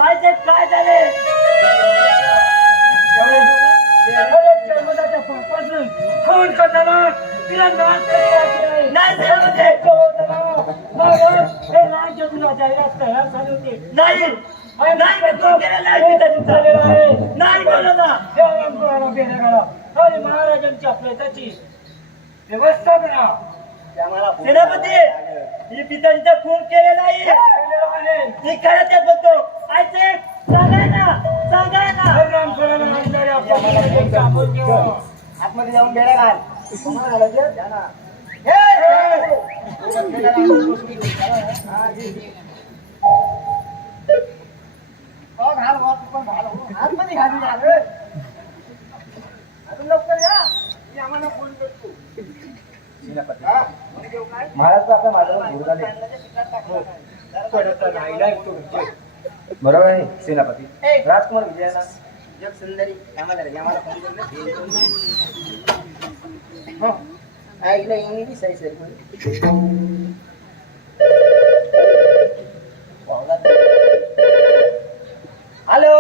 आई साहेब काय झाले? जन्मदाच्या पापासून खून करताना तिला नाच करायची आहे. नाही सेनापती. हे राज्य तुला जाहिरात तयार झाली होती. नाही. नाही मी खून केलेला नाही पिताजीचा. नाही बोलू ना. आणि महाराजांच्या प्रजाची व्यवस्था करा. सेनापती ही पिताजीचा खून केलेला आहे. मी खरं तेच बोलतो. आई साहेब सांगा ना. सांगा ना. हरराम करायला आणणाऱ्या पापाला कापून ठेवा. आतमध्ये जाऊन बेड्या घाल. कोणाला घालायचे? द्या ना. आतमध्ये घालून घाल. अजून लवकर या. मी आम्हाला फोन करतो. हा? महाराज तर आपल्या माझ्यावर भूल झाले. बरोबर आहे सेनापती. राजकुमार विजयाना जग सुंदरी आम्हाला फोन करून आईला इंग्लिश आहे सर. हॅलो.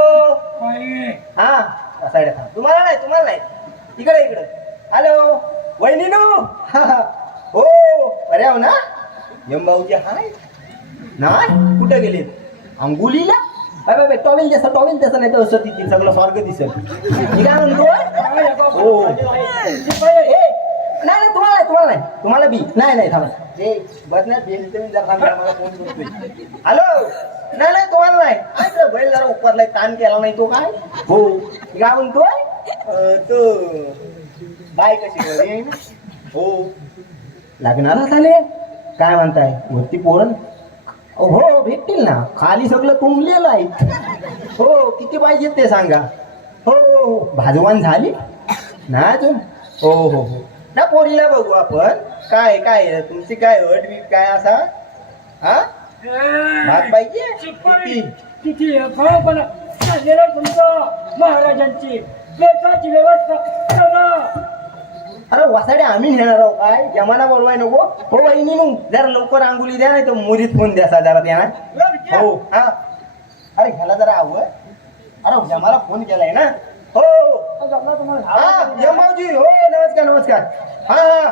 बाई, हा साईड तुम्हाला नाही इकडे हॅलो वहिनीनू. हो बरे आहो ना. यमभाऊजी हाय नाही कुठे गेले? अंगुलीला टॉवेल तसं नाही तर असं तिथे सगळं स्वर्ग दिसेल. मी काय म्हणतो हो नाही तुम्हाला बी नाही थांबा ते बसण्यात भेल तुम्ही जर सांगा मला फोन करतोय. हॅलो नाही तुम्हाला नाही काय बैल जरा उपरलाय ताण केला नाही तो काय. हो मी काय म्हणतोय तो बाय कशी घरी आहे ना. हो लग्नाला झाले काय म्हणताय वरती पोरण. हो भेटतील ना खाली सगळं तुंबलेलं आहे. हो किती पाहिजे ते सांगा. हो भाजवान झाली ना अजून. हो ना पोरीला बघू आपण. काय तुमची काय अट बीट काय असा हा भात पाहिजे शिपाई, किती? किती खराबपणा चाललेला तुमचा. महाराजांची बेताची व्यवस्था करा. अरे वसाडे आम्ही नेणार आहोत काय जमाना बोलवाय नको. हो वहिनी मग जरा लवकर अंगुली द्या नाही तर मुरीत फोन द्या जरा द्या. हो हा अरे ह्याला जरा आवड. अरे जमाला फोन केलाय ना. हो हा यमावजी. हो नमस्कार. हा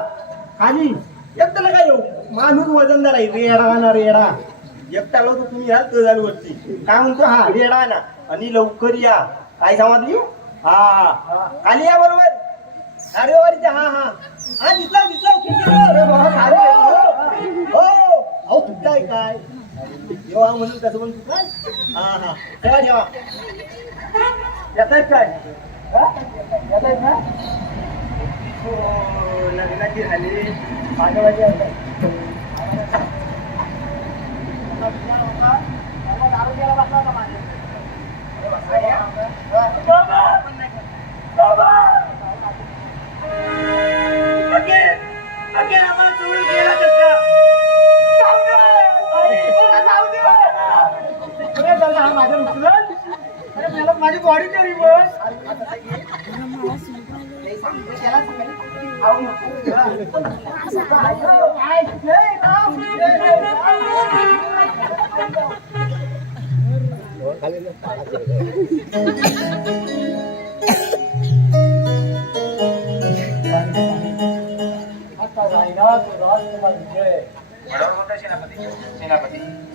खाली एकट्याला काय येऊ माणूस वजनदार आहे. रेडा एकट्याला तर तुम्ही या वरती काय म्हणतो. हा रेडा ना आणि लवकर या. काय समजली. हा खाली या बरोबर. गाडीवारीच्या हा दिसला हो तुझाय काय जेव्हा म्हणून कसं म्हणतो काय. तेव्हा जेव्हा येतायत काय येतायत ना. हो लग्नाची झाली पाठवायची आरोग्याला बसला होता माझ्या काय माझ्या उचलल? अरे मला माझी बॉडी तरी बस. आता राहिला तो राजकुमार विजय. बरोबर बोलता सेनापती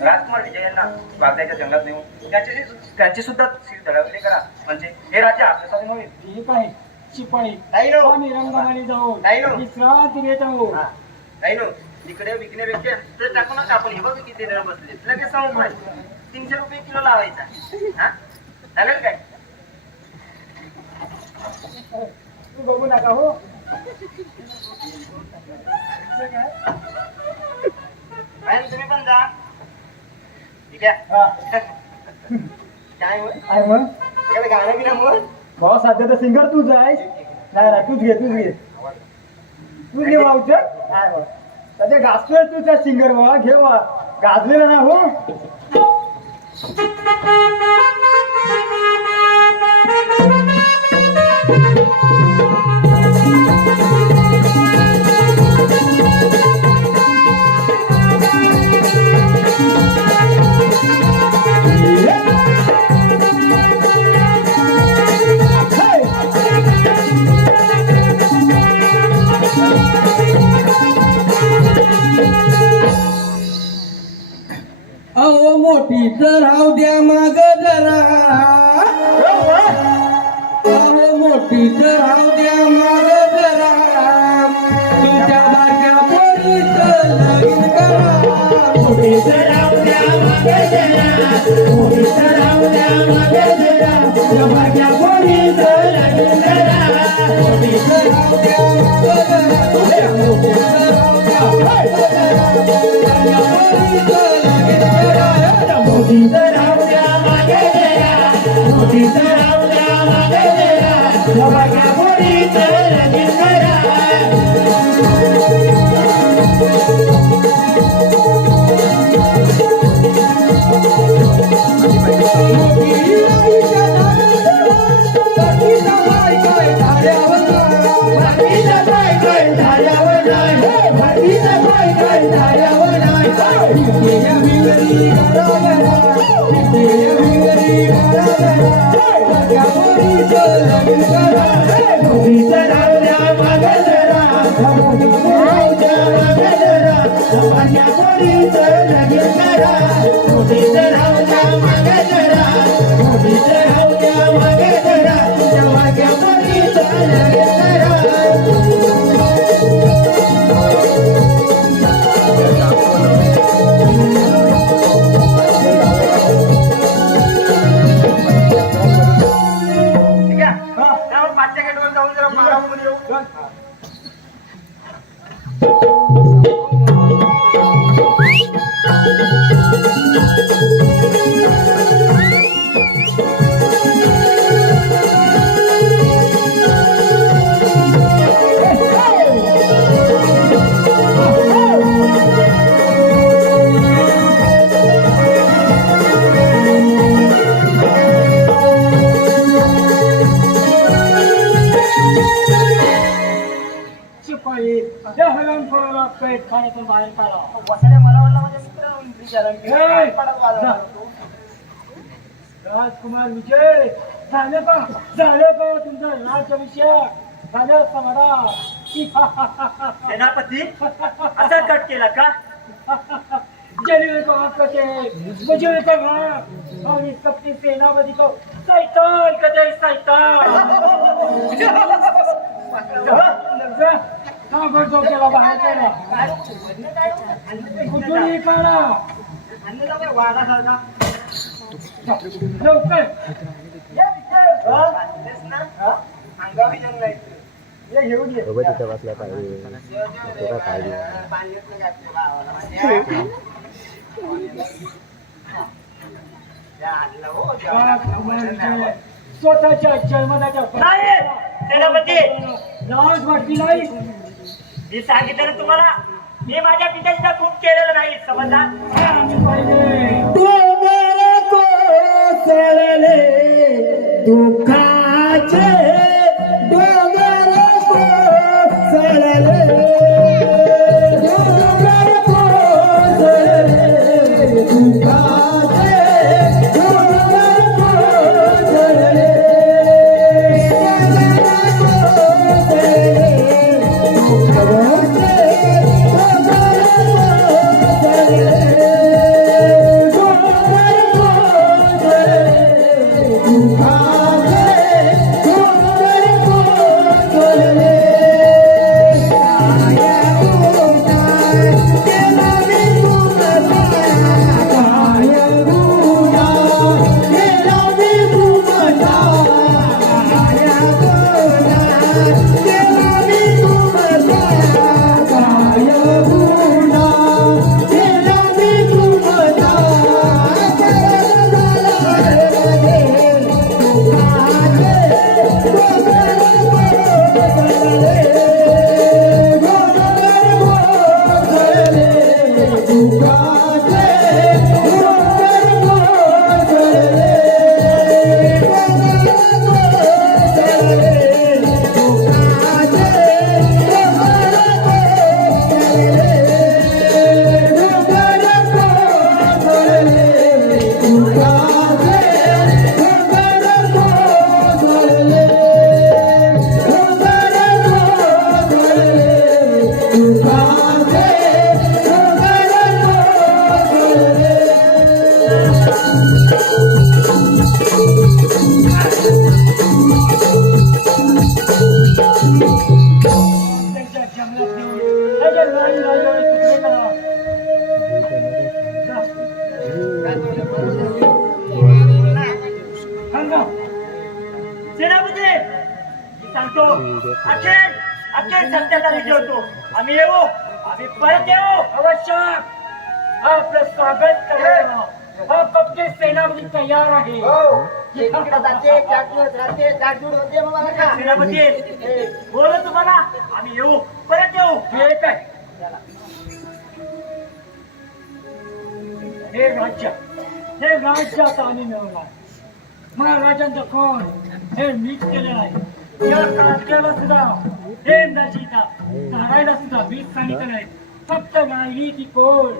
राजकुमार विजय यांना बागदाच्या जंगलात नेऊन त्यांचे सुद्धा सील दळवले करा, म्हणजे हे राज्य आपल्यासाठी नव्हे. ठीक आहे शिपाई नाही नो. आम्ही रंगमाली जाऊन नाही नो. विश्रांती घेत आहोत. नाही नो, इकडे विकण्यापेक्षा तर टाकू नका. आपण हे बघ किती दर बसले, लगेच सांगू काय 300 रुपये किलो लावायचा. हा चालेल काय? तू बघू नका हो. मॅम तुम्ही पण जा. ठीक आहे. हा. काय होय? आहे मग त्याला गाणं बिणं म्हण. भाऊ सध्या तर सिंगर तूच आहे. नाही तूच घे तूच घे भाऊच्या. सध्या गाजतोय तुझा सिंगर बाबा. घे बा गाजलेला ना हो. अहो मोठी तर राहू द्या माग जरा, अहो मोठी तर राहू द्या माग जरा, तुमच्या बारक्या पोरीचं लगीन करा. मोठी तर राहू द्या माग जरा, मोठी तर राहू द्या माग जरा, तुमच्या बारक्या पोरीचं लगीन करा. मोठी तर राहू द्या माग जरा, मोठी तर राहू द्या माग जरा, बारक्या पोरीचं लगीन करा. मोठी तर राहू द्या मागे जरा, मोठी तर राहू द्या मागे जरा, बारक्या पोरीचं लगीन करा. ठीक आहे. त्यावर पाचच्या गेटवर जाऊन जरा मागावून येऊ. शिपाई या हलनखोराला कैद खाण्यातून बाहेर काढा. वसाड्या मला वाटलं माझ्या मित्राला इंग्लिश आलं. मी ए! काय पडत वाजवणार होतो. राजकुमार विजय झालं का तुमचा राज्याभिषेक झालं समाधान. सेनापती असा कट केला का? जलील को आंकते मुझे को भाग और इस सबके सेनापति को शैतान कहते शैतान. का भरतो केला बाहेर काढा. कुठूनही काढा आणि जाऊ दे वाघासारखा. लवकर. तेच ना. अंगावी जंग नाही. ये घेऊन ये. राजकुमार विजय स्वतःच्या जन्मदाच्या नाही सेनापती, लाज वाटली नाही. मी सांगितलं ना तुम्हाला, मी माझ्या पित्याचा खूप केलेलं नाही. समजला? आम्ही पाहिजे तो मेरे को दुःखाचे डोंगर कोसळले डोंगर कोसळले दुःखाचे डोंगर कोसळले त्यांच्या जंगलात नेऊन त्याच्या राई राईवर तुकडे करा. सांगा. सेनापती मी सांगतो अखेर सत्याचा ठेवतो. आम्ही येऊ, आम्ही परत येऊ. आवश्यक आपलं स्वागत करायला हा कप्ते सेनापती तयार आहे. सेनापती बोलू तुम्हाला, आम्ही येऊ, परत येऊ. ठीक आहे. हे राज्यात आम्ही मिळवणार. महाराजांचा कोण हे मीच केलेलं आहे. या राज्याला सुद्धा हे नजीता काढायला सुद्धा मीच सांगितलं आहे. फक्त राहिली ती कोण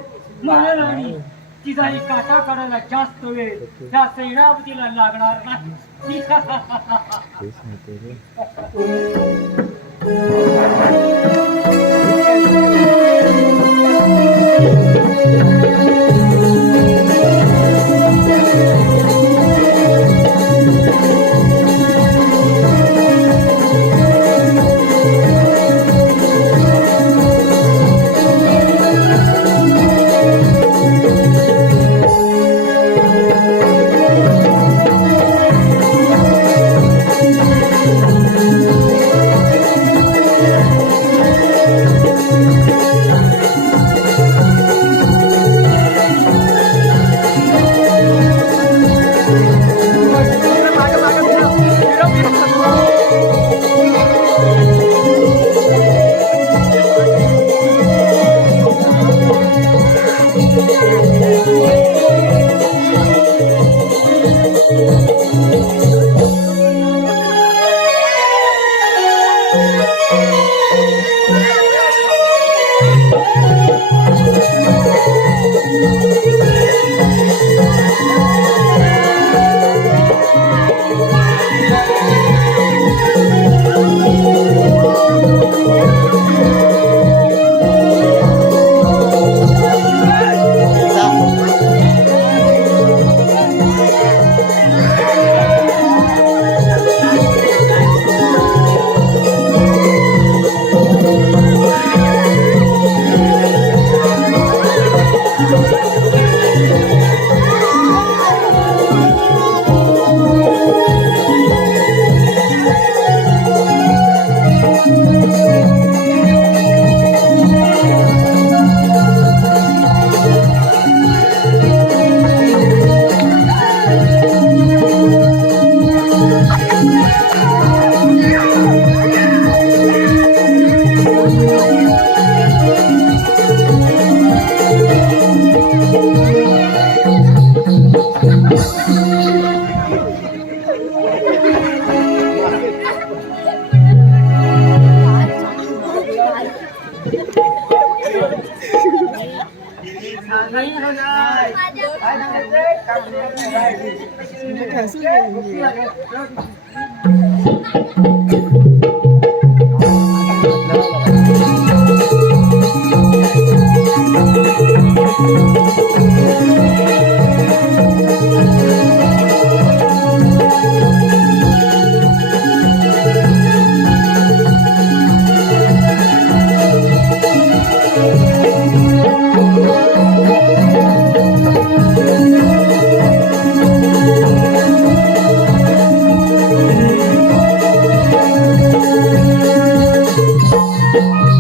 महाराणी. तिचाही काटा काढायला जास्त वेळ त्या सेनापतीला लागणार नाही.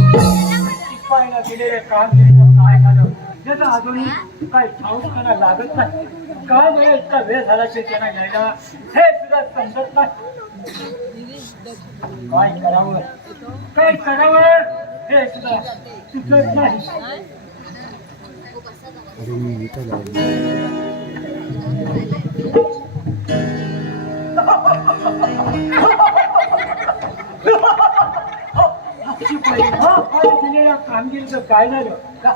शिपाईला दिलेले कामगिरीचं काय झालं त्याचा अजूनही काही ठाऊसपणा लागत नाही. काय वेळ इतका वेळ झाला की त्यांना यायला हे सुद्धा समजत नाही. काय करावं हे सुद्धा सुचत नाही. दिलेल्या कामगिरीचं काय झालं का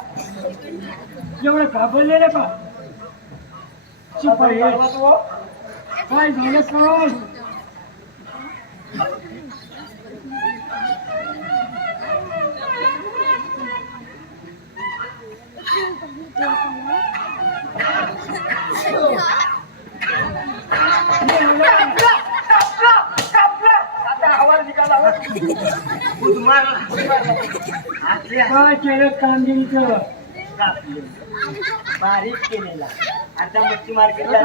एवढं घाबरलेलं का शिपाई काय झालं काय काय केलं कामगिरीचं बारीक केलेला आता मच्छी मार्केटला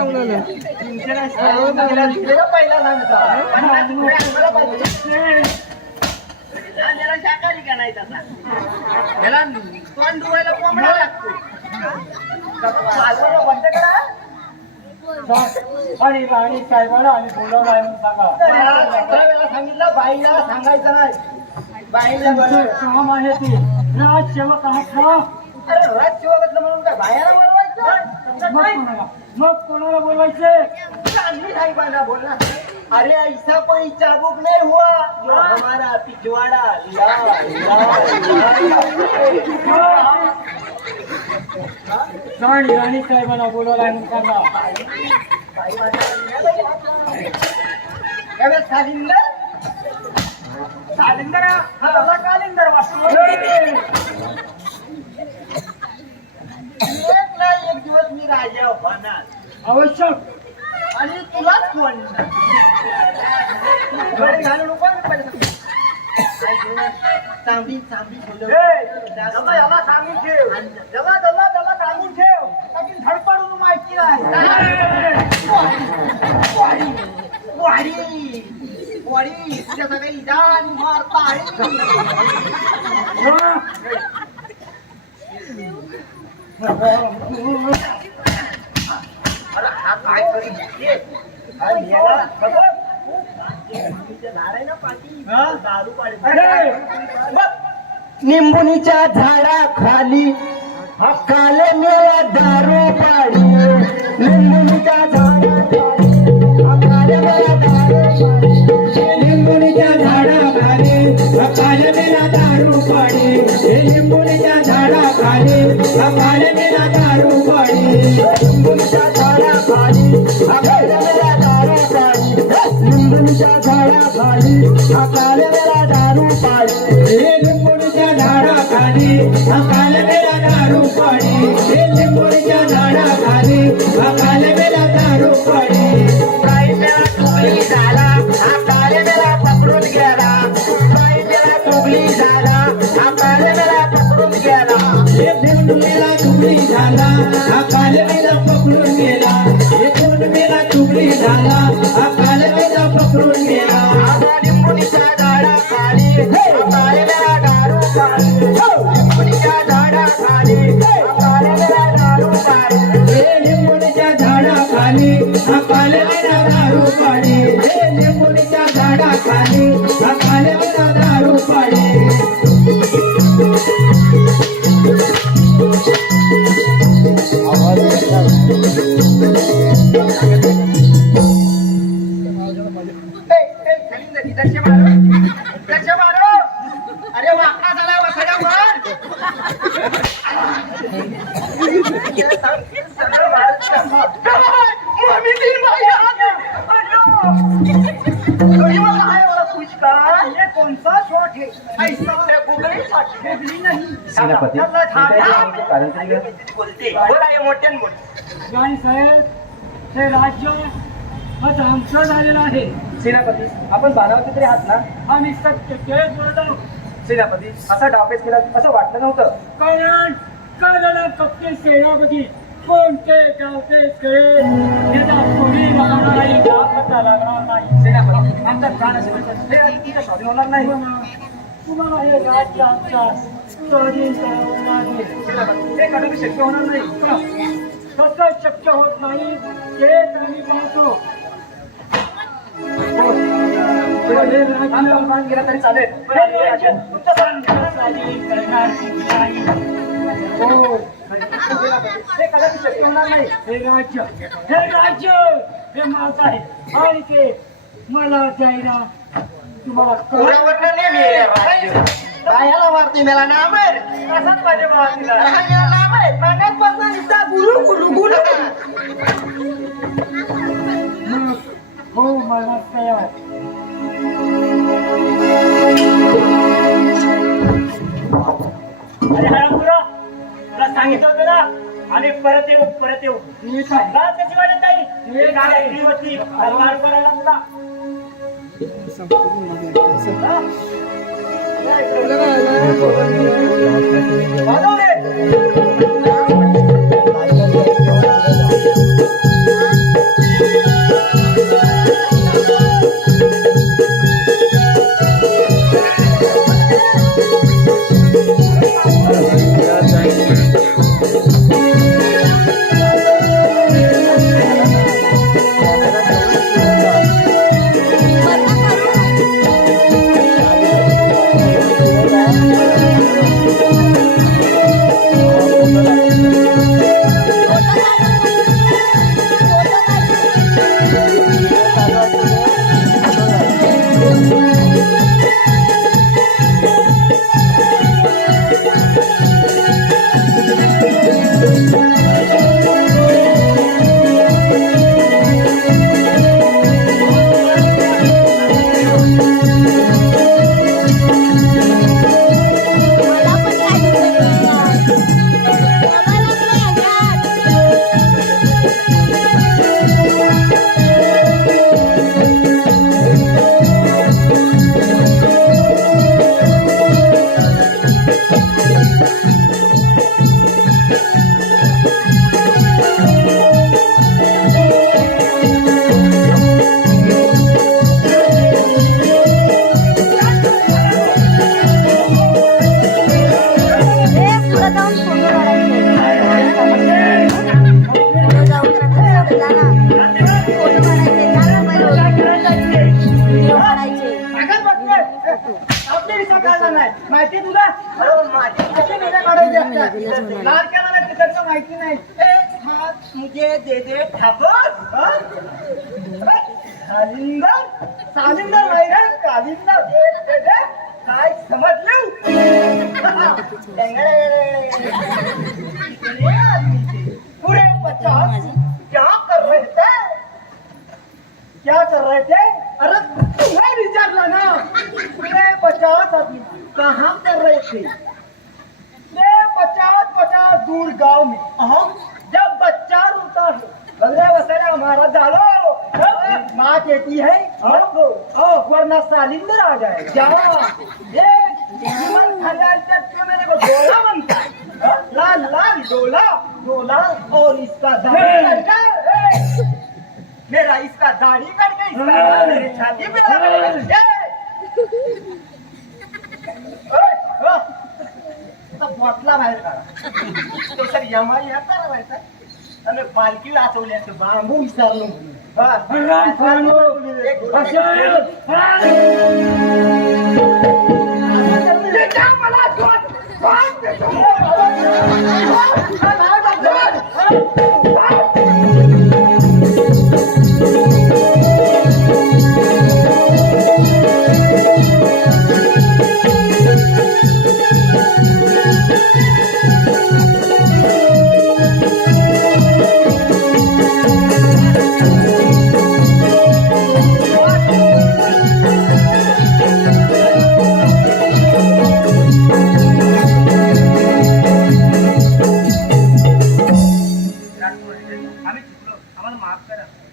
पहिला सांगता त्याला शाकाहारी का नाही तसा त्याला तोंड धुवायला कोंबडा लागतो बंद करा आणि राणी साहेबांना आणि बोलावलं आहे म्हणून सांगा. 15 वेळा सांगितलं बाईला सांगायचं नाही. बाईला तुमचं काम आहे ते राजसेवक आहात ना. अरे राजसेवकातलं म्हणून काय बायाला बोलवायचं? मग कोणाला बोलवायचे चांदी साहेबांना बोल ना. अरे ऐसा कोई चाबुक नहीं हुआ जो हमारा पिछवाड़ा राणी साहेबांना बोलावलं आहे म्हणून सांगा. कालिंदर हा कालिंदर वाचतो. एक दिवस मी राजा होणार आवश्यक आणि तुलाच फोन घालू नको चांदी चांदी याला सांगून ठेव त्याला सांगून ठेव ताकी धडपडून माहिती नाही वाडी तुझ्या सगळी जाण मारता काय करी दारू निंबुनीच्या झाडाखाली काले मेला दारू पाडी निंबुनीच्या झाडाखाली काले मेला दारू लिंबुनीच्या झाडाखाली काले मेला दारू पाडी लिंबुनीच्या झाडाखाली काले मेला दारू पाडी निंबुनीच्या झाडाखाली काले मेला दारू पाडी निंबुनीच्या झाडाखाली काले मेला दारू पाडी लिंबुनीच्या झाडाखाली काले मेला दारू पाडी लिंबुनीच्या झाडाखाली काले मेला दारू पाडी बाई मेला चुगली झाला काले मेला पकडून गेला बाई मेला चुगली झाला काले मेला पकडून गेला मेला चुगली झाला काले मेला पकडून गेला मेला चुगली झाला काले मेला पकडून गेला लिंबुनीच्या झाडाखाली काले मेला दारू पाडी लिंबुनीच्या झाडाखाली काले मेला दारू पाडी लिंबुनीच्या झाडाखाली काले मेला दारू पाडी लिंबुनीच्या झाडाखाली काले मेला दारू पाडी अरे वाकडा झाला वाकडा मार आम्ही तीन बाई आहोत. तुम्ही मला आहे मला खुश करा. हे कोणता शॉट आहे? ऐसा हे गुगली शॉट. गुगली नाही. सेनापती त्यातला छान. कारण तरी बोलते. बोला हे मोठ्यानं बोल. राणी साहेब हे राज्य आज आमचं झालेलं आहे. सेनापती आपण बाणावरती तरी आहात ना. आम्ही सत्य केळत बोलतो. सेनापती असा डावपेच केला असं वाटलं नव्हतं. कारण कळलं कप्ते सेनापती कोणते गावते कळेल याचा कोणी नाही का पत्ता लागणार नाही. सेनापती आमचा प्राण असेल तर हे तिथे स्वाधीन होणार नाही. तुम्हाला हे राज्य आमच्या स्वाधीन करावं लागेल. सेनापती हे कदापि शक्य होणार नाही. कसं शक्य होत नाही तेच आम्ही पाहतो. आमचा प्राण गेला तरी चालेल. हे राज्य तुमचं स्वाधीन करण्याची नाही. हो हे कदापि शक्य होणार नाही. हे राज्य हे माझं आहे आणि ते मला जायला तुम्हाला पुरावरनं नेहमी आहे. राहायला मारते मला नाम आहे. असाच पाहिजे मला तिला. राहायला नाम आहे. मागासपासून नुसता गुरु गुरु गुरु. हो मला तयार. अरे हरामखोरा, तुला सांगितलं होतं ना आणि परत येऊ परत येऊ. ठीक आहे. का त्याची वाटत नाही. हे काय ऐकली होती मार करायला तुला. वाजव रे. माहिती तुला लाडक्याला नाही त्याचं माहिती नाही. हात मुझे दे दे ठाकर. कालिंदर कालिंदर नाही रे कालिंदर. दे दे काय समजलं. पूरे 50 क्या कर रहे थे. क्या कर रहे थे. अरे तुम्हें विचारला ना. पूरे 50 आदमी कहाँ कर रहे थे. 50 दूर गांव में. जब बच्चा रोता है बगरे बसरे हमारा डालो. माँ कहती है वरना सालिंदर आ जाएगा. क्या मेरे को डोला बनता है. लाल लाल डोला डोला और इसका दाढ़ी करके मेरा इसका दाढ़ी करके इसका मेरी छाती पे लगा. बोटला बाहेर काढा. तो सर यमा या करायचा आणि पालखी वाचवली असते. बांबू विसरलो.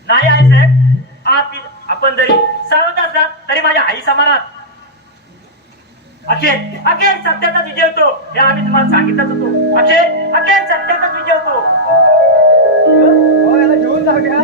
नाही आई साहेब, आपण जरी सावध असलात तरी माझ्या आई समानात. अखेर अखेर सत्याचाच विजय होतो हे आम्ही तुम्हाला सांगितलंच होतो. अखेर अखेर सत्याचाच विजय होतो. हो, याला घेऊन जाऊ घ्या.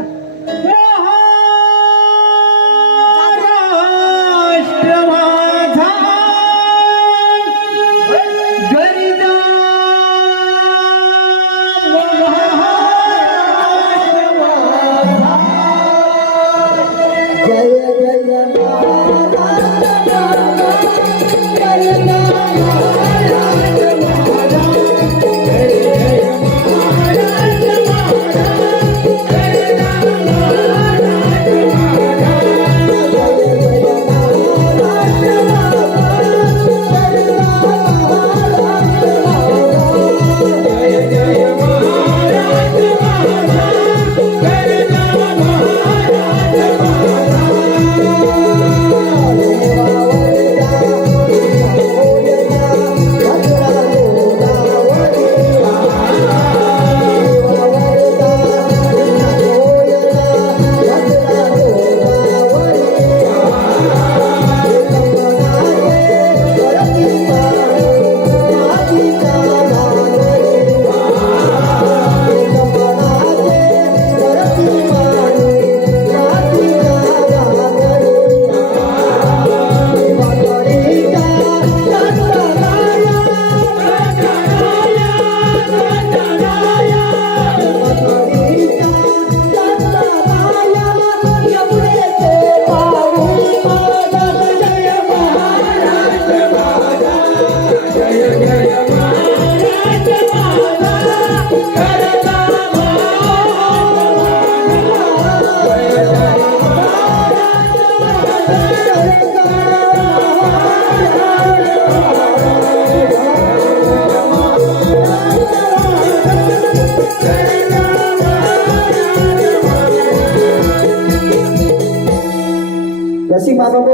रसिक बाबांनो,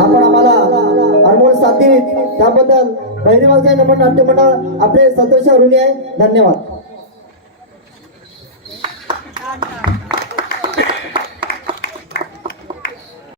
आपण आम्हाला अनमोल साथ दिली त्याबद्दल बहिणीबाईच्या नमन नाट्य मंडळ आपले सदस्य ऋणी आहे. धन्यवाद.